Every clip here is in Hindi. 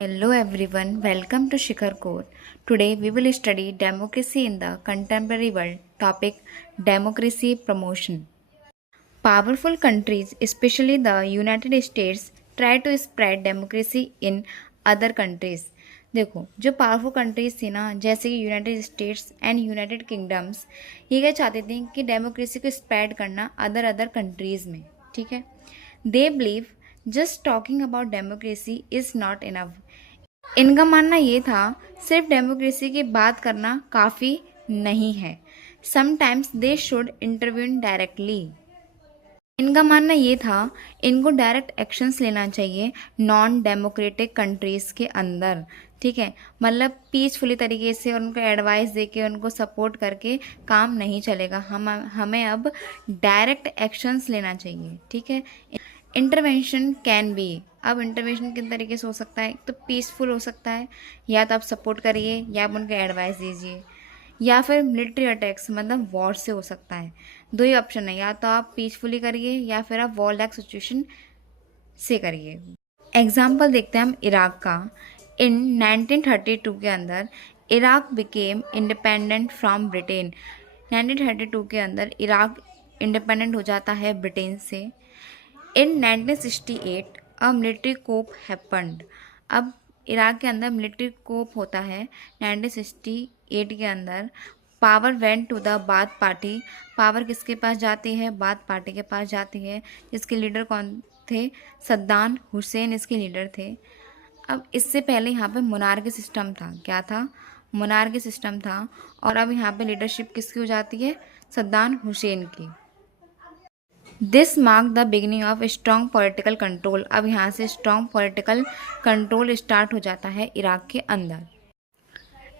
Hello everyone, welcome to Shikhar Core. Today we will study democracy in the contemporary world. Topic Democracy Promotion. Powerful countries, especially the United States, try to spread democracy in other countries. देखो जो पावरफुल कंट्रीज थी ना जैसे कि United States and United kingdoms ये क्या चाहते थे कि डेमोक्रेसी को स्प्रेड करना अदर अदर कंट्रीज में. ठीक है. They believe just talking about democracy is not enough. इनका मानना ये था सिर्फ डेमोक्रेसी की बात करना काफ़ी नहीं है. Sometimes they should interview directly. इनका मानना ये था इनको डायरेक्ट एक्शंस लेना चाहिए नॉन डेमोक्रेटिक कंट्रीज़ के अंदर. ठीक है. मतलब पीसफुली तरीके से उनको एडवाइस दे के उनको सपोर्ट करके काम नहीं चलेगा. हमें अब डायरेक्ट एक्शंस लेना चाहिए. ठीक है. Intervention can be. अब इंटरवेंशन किन तरीके से हो सकता है तो पीसफुल हो सकता है या तो आप सपोर्ट करिए या आप उनको एडवाइस दीजिए या फिर मिलिट्री अटैक्स मतलब वॉर से हो सकता है. दो ही ऑप्शन है या तो आप पीसफुली करिए या फिर आप वॉर लाइक सिचुएशन से करिए. एग्जाम्पल देखते हैं हम इराक का. इन 1932 के अंदर Iraq became independent from Britain. 1932 के अंदर इराक इंडिपेंडेंट हो जाता है ब्रिटेन से. In 1968 a military coup happened. अब इराक के अंदर मिलिट्री कोप होता है 1968 के अंदर. Power went to the Ba'ath party. Power किसके पास जाती है बाथ पार्टी के पास जाती है जिसके लीडर कौन थे सद्दाम हुसैन इसके लीडर थे. अब इससे पहले यहाँ पे मोनार्की सिस्टम था. क्या था मोनार्की सिस्टम था. और अब यहाँ पे लीडरशिप किसकी हो जाती है सद्दाम हुसैन की. This mark the beginning of strong political control. अब यहाँ से स्ट्रॉन्ग पॉलिटिकल कंट्रोल स्टार्ट हो जाता है इराक के अंदर.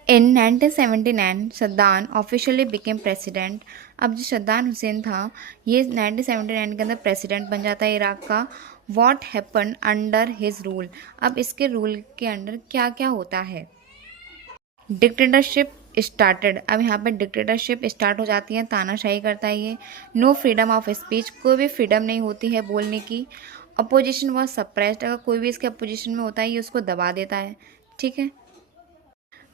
इन 1979 सद्दाम ऑफिशियली बिकेम प्रेसिडेंट. अब जो सद्दाम हुसैन था ये 1979 के अंदर प्रेसिडेंट बन जाता है इराक का. What happen under his rule. अब इसके रूल के अंडर क्या क्या होता है. Dictatorship started. अब यहाँ पर डिक्टेटरशिप स्टार्ट हो जाती है. तानाशाही करता है ये. No freedom of speech. कोई भी फ्रीडम नहीं होती है बोलने की. Opposition was suppressed. अगर कोई भी इसके अपोजिशन में होता है ये उसको दबा देता है. ठीक है.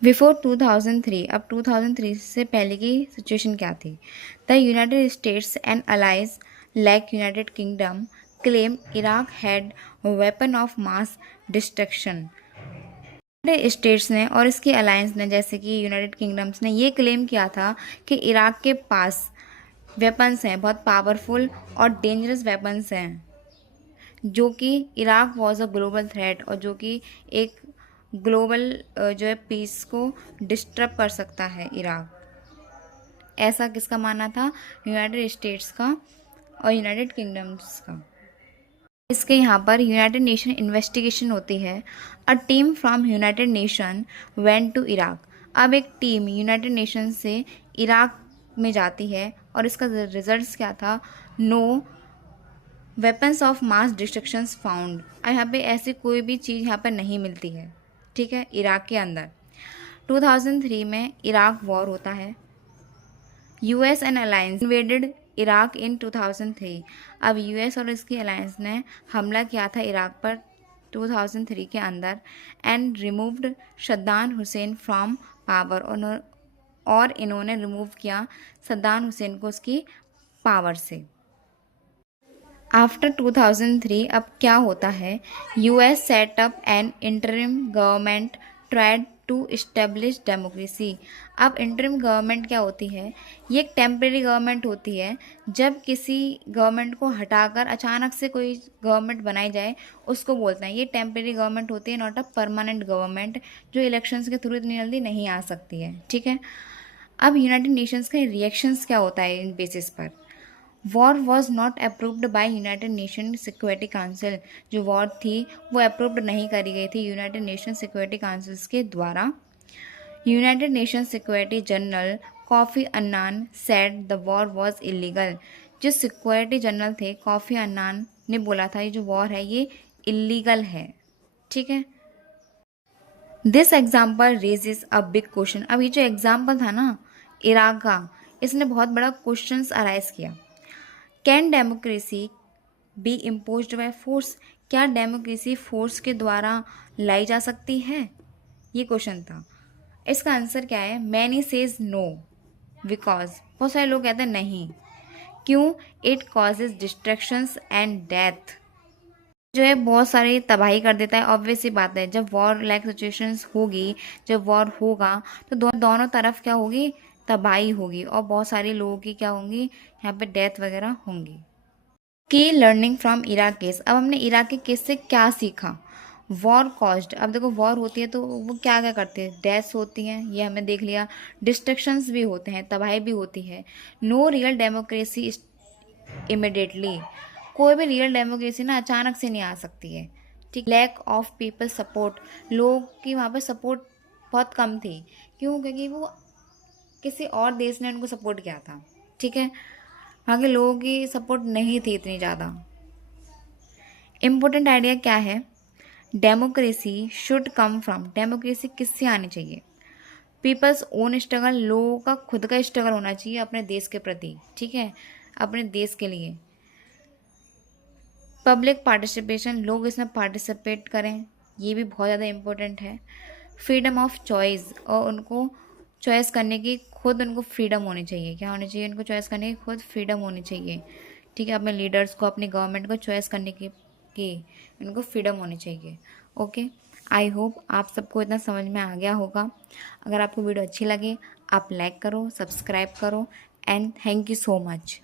बिफोर 2003. अब 2003 से पहले की सिचुएशन क्या थी. The United States and allies like United Kingdom claim Iraq had weapon of mass destruction. United States ने और इसकी अलायंस ने जैसे कि यूनाइटेड किंगडम्स ने ये क्लेम किया था कि इराक के पास वेपन्स हैं बहुत पावरफुल और डेंजरस वेपन्स हैं जो कि Iraq was a global threat और जो कि एक ग्लोबल जो है पीस को डिस्टर्ब कर सकता है इराक. ऐसा किसका मानना था यूनाइटेड स्टेट्स का और यूनाइटेड किंगडम्स का. इसके यहाँ पर यूनाइटेड नेशन इन्वेस्टिगेशन होती है. A team from United Nation went to Iraq. अब एक टीम यूनाइटेड नेशन से इराक में जाती है और इसका रिजल्ट्स क्या था. No weapons of mass destructions found. यहाँ पे ऐसी कोई भी चीज़ यहाँ पर नहीं मिलती है. ठीक है. इराक के अंदर 2003 में इराक वॉर होता है. US and alliance invaded Iraq इन 2003. अब यूएस और इसकी अलायंस ने हमला किया था इराक पर 2003 के अंदर and removed Saddam Hussain from power. और इन्होंने रिमूव किया सद्दाम हुसैन को उसकी पावर से. आफ्टर 2003 अब क्या होता है. US set up an interim government tried to establish democracy. अब इंटरिम गवर्नमेंट क्या होती है ये एक टेम्प्रेरी गवर्नमेंट होती है. जब किसी गवर्नमेंट को हटाकर अचानक से कोई गवर्नमेंट बनाई जाए उसको बोलते हैं ये टेम्प्रेरी गवर्नमेंट होती है नॉट अ परमानेंट गवर्नमेंट जो इलेक्शंस के थ्रू इतनी जल्दी नहीं आ सकती है. ठीक है. अब यूनाइटेड नेशंस के रिएक्शंस क्या होता है इन बेसिस पर. War was not approved by United nation security council. जो वॉर थी वो अप्रूव्ड नहीं करी गई थी यूनाइटेड नेशन सिक्योरिटी काउंसिल्स के द्वारा. United nation security general coffee Annan said the war was illegal. जो सिक्योरिटी जनरल थे कॉफ़ी अन्नान ने बोला था ये जो वॉर है ये इलीगल है. ठीक है. This example raises a big question. अब ये जो एग्जाम्पल था ना इराक का इसने बहुत बड़ा क्वेश्चन अराइज किया. Can democracy B imposed by force. क्या डेमोक्रेसी फोर्स के द्वारा लाई जा सकती है? ये क्वेश्चन था। इसका आंसर क्या है? मैनी सेज नो बिकॉज, बहुत सारे लोग कहते हैं नहीं। क्यों? It causes distractions and death, जो है बहुत सारी तबाही कर देता है। ऑब्वियस सी बात है, जब वॉर लाइक सिचुएशंस होगी, जब वॉर होगा तो दोनों तरफ क्या होगी? तबाही होगी, और बहुत सारे लोगों की क्या होंगी? यहाँ पे डेथ वगैरह होंगी। की लर्निंग फ्रॉम इराक केस, अब हमने इराक के केस से क्या सीखा? वॉर कॉज्ड, अब देखो वॉर होती है तो वो क्या क्या करते हैं? डेथ्स होती हैं, ये हमने देख लिया। डिस्ट्रक्शंस भी होते हैं, तबाही भी होती है। नो रियल डेमोक्रेसी इमिडिएटली, कोई भी रियल डेमोक्रेसी ना अचानक से नहीं आ सकती है। ठीक। लैक ऑफ पीपल सपोर्ट, लोग की वहाँ पे सपोर्ट बहुत कम थी। क्यों? क्योंकि वो किसी और देश ने उनको सपोर्ट किया था। ठीक है, वहाँ के लोगों की सपोर्ट नहीं थी इतनी ज़्यादा। इम्पोर्टेंट आइडिया क्या है? Democracy should come from, democracy किससे आनी चाहिए? पीपल्स ओन स्ट्रगल, लोगों का खुद का स्ट्रगल होना चाहिए अपने देश के प्रति। ठीक है, अपने देश के लिए। पब्लिक पार्टिसिपेशन, लोग इसमें पार्टिसिपेट करें, ये भी बहुत ज़्यादा इम्पोर्टेंट है। फ्रीडम ऑफ चॉइस, और उनको चॉइस करने की खुद उनको फ्रीडम होनी चाहिए। क्या होनी चाहिए? उनको चॉइस करने की खुद फ्रीडम होनी चाहिए। ठीक है, अपने लीडर्स को, अपनी गवर्नमेंट को चॉइस करने की उनको फ्रीडम होनी चाहिए। ओके, आई होप आप सबको इतना समझ में आ गया होगा। अगर आपको वीडियो अच्छी लगे, आप लाइक करो, सब्सक्राइब करो, and thank you so much.